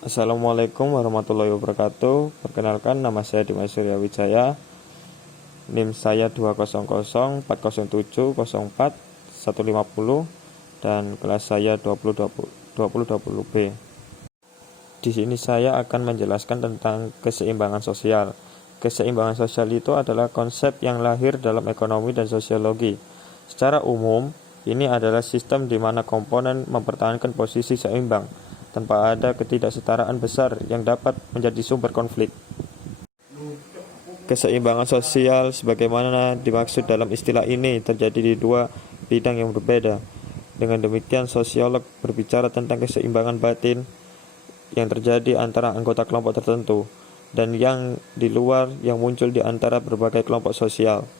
Assalamualaikum warahmatullahi wabarakatuh. Perkenalkan, nama saya Dimas Surya Wijaya. NIM saya 20040404150 dan kelas saya 2020B. Di sini saya akan menjelaskan tentang keseimbangan sosial. Keseimbangan sosial itu adalah konsep yang lahir dalam ekonomi dan sosiologi. Secara umum, ini adalah sistem di mana komponen mempertahankan posisi seimbang tanpa ada ketidaksetaraan besar yang dapat menjadi sumber konflik. Keseimbangan sosial sebagaimana dimaksud dalam istilah ini terjadi di dua bidang yang berbeda. Dengan demikian, sosiolog berbicara tentang keseimbangan batin yang terjadi antara anggota kelompok tertentu dan yang di luar yang muncul di antara berbagai kelompok sosial.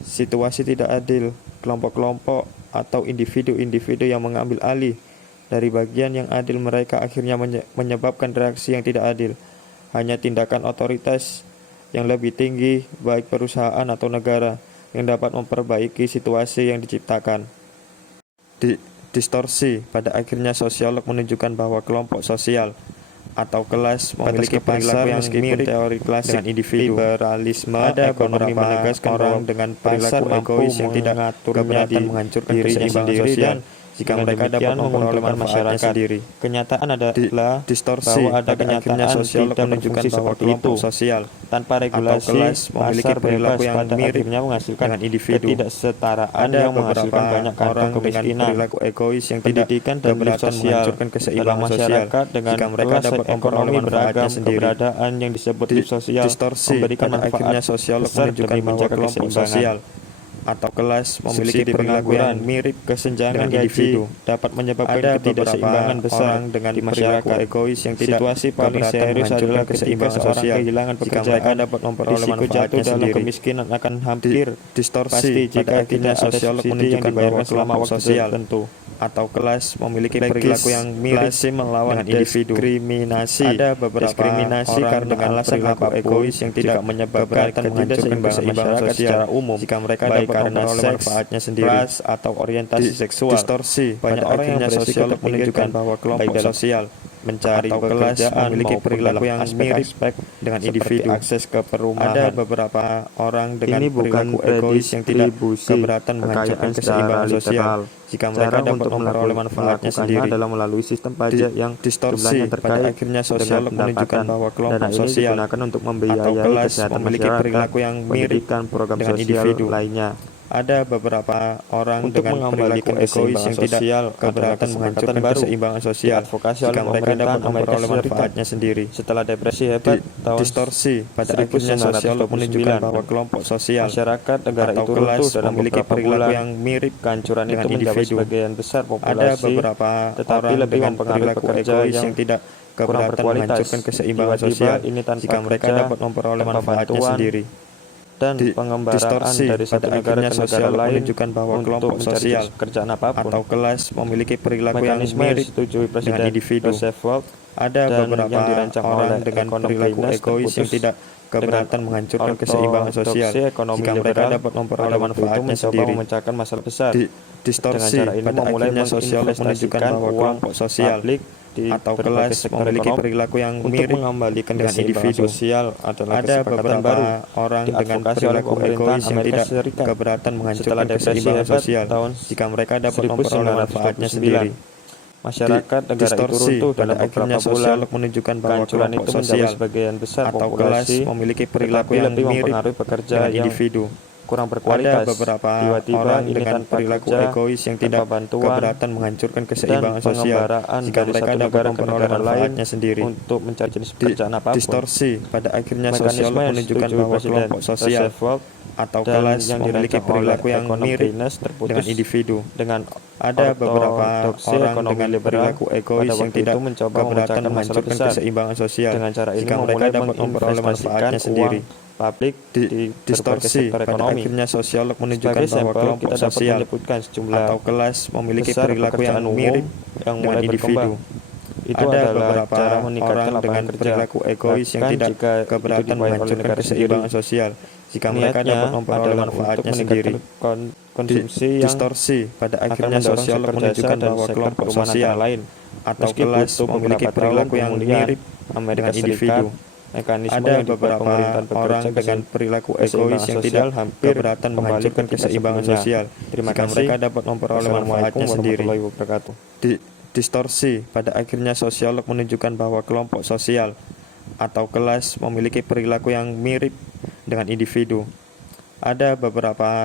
Situasi tidak adil, kelompok-kelompok atau individu-individu yang mengambil alih dari bagian yang adil mereka akhirnya menyebabkan reaksi yang tidak adil. Hanya tindakan otoritas yang lebih tinggi, baik perusahaan atau negara, yang dapat memperbaiki situasi yang diciptakan. Distorsi. Pada akhirnya sosiolog menunjukkan bahwa kelompok sosial atau kelas memiliki perilaku yang mirip teori klasik dengan individu. Liberalisme ada ekonomi menegaskan orang dengan perilaku egois yang tidak keberatan menghancurkan keseimbangan sosial jika mereka dapat memperoleh manfaatnya sendiri. Kenyataan adalah distorsi bahwa ada kenyataan sosial menunjukkan bahwa kelompok sosial tanpa regulasi atau kelas memiliki perilaku yang mirip dengan individu. Ketidaksetaraan yang menghasilkan banyak kantong kemiskinan, perilaku egois yang pendidikan dan belief sosial dalam masyarakat dengan kelas ekonomi beragam keberadaan yang disebut belief sosial memberikan manfaat besar demi menjaga keseimbangan atau kelas memiliki perilaku yang mirip kesenjangan gaji dapat menyebabkan ketidakseimbangan besar dengan di masyarakat egois yang tidak situasi paling serius adalah ketika seorang kehilangan pekerjaan dapat memperoleh manfaatnya dalam kemiskinan akan hampir distorsi jika tidak ada subsidi yang dibayarkan selama waktu tertentu atau kelas memiliki perilaku yang mirip melawan individu. Diskriminasi ada beberapa diskriminasi karena alasan perilaku egois yang tidak menyebabkan ketidakseimbangan masyarakat secara umum jika mereka dapat memperoleh manfaatnya sendiri, ras atau orientasi seksual. Distorsi banyak orang yang sosiolog menunjukkan bahwa kelompok sosial mencari pekerjaan memiliki perilaku yang mirip dengan individu. Akses ke perumahan. Ada beberapa orang dengan perilaku egois yang tidak keberatan menghancurkan keseimbangan sosial jika mereka dapat memperoleh manfaatnya sendiri adalah melalui sistem pajak yang distorsi. Pada akhirnya sosiolog menunjukkan bahwa kelompok sosial untuk atau kelas memiliki perilaku yang mirip dengan individu lainnya. Ada beberapa orang dengan perilaku egois yang tidak keberatan menghancurkan keseimbangan sosial jika mereka dapat memperoleh manfaatnya sendiri. Setelah depresi hebat tahun distorsi, pada akhirnya sosiolog menunjukkan bahwa kelompok sosial masyarakat negara atau itu kelas memiliki perilaku yang mirip kehancuran dengan individu. Sebagian besar populasi ada beberapa orang dengan perilaku egois yang tidak keberatan menghancurkan keseimbangan sosial jika mereka dapat memperoleh manfaatnya sendiri. Dan pengembaraan dari satu negara ke negara lain menunjukkan bahwa kelompok sosial pekerjaan apapun atau kelas memiliki perilaku yang mirip dengan individu. Ada beberapa orang dengan perilaku egois yang tidak keberatan menghancurkan keseimbangan sosial jika mereka dapat memperoleh manfaatnya sendiri. Memecahkan masalah besar. Distorsi pada akhirnya sosiolog menunjukkan bahwa kelompok sosial atau kelas memiliki perilaku yang mirip mengembalikan dengan individu. Sosial adalah ada beberapa orang dengan perilaku egois yang tidak keberatan menghancurkan keseimbangan sosial jika mereka dapat memperoleh manfaatnya sendiri. Masyarakat negara itu runtuh dan akhirnya sosiolog menunjukkan bahwa kelompok sosial sebagian besar atau kelas memiliki perilaku yang mirip dengan individu. Kurang berkualitas. Ada beberapa orang dengan perilaku egois yang tidak keberatan menghancurkan keseimbangan sosial jika mereka dapat memperoleh manfaatnya sendiri. Untuk mencari jenis pekerjaan apapun. Distorsi pada akhirnya sosiolog menunjukkan bahwa kelompok sosial atau kelas memiliki perilaku yang mirip dengan individu. Dengan ada beberapa orang dengan perilaku egois yang tidak keberatan menghancurkan keseimbangan sosial jika mereka dapat memperoleh manfaatnya sendiri. Publik distorsi pada akhirnya sosiolog menunjukkan bahwa kelompok sosial atau kelas memiliki perilaku yang mirip dengan individu. Itu ada beberapa orang dengan perilaku egois yang tidak keberatan menghancurkan keseimbangan sosial jika mereka dapat memperoleh manfaatnya sendiri. Konsumsi distorsi pada akhirnya sosiolog menunjukkan bahwa kelompok sosial atau kelas memiliki perilaku yang mirip dengan individu. Ada beberapa orang dengan perilaku egois yang tidak keberatan menghancurkan keseimbangan sosial jika mereka dapat memperoleh manfaatnya sendiri. Distorsi pada akhirnya sosiolog menunjukkan bahwa kelompok sosial atau kelas memiliki perilaku yang mirip dengan individu. Ada beberapa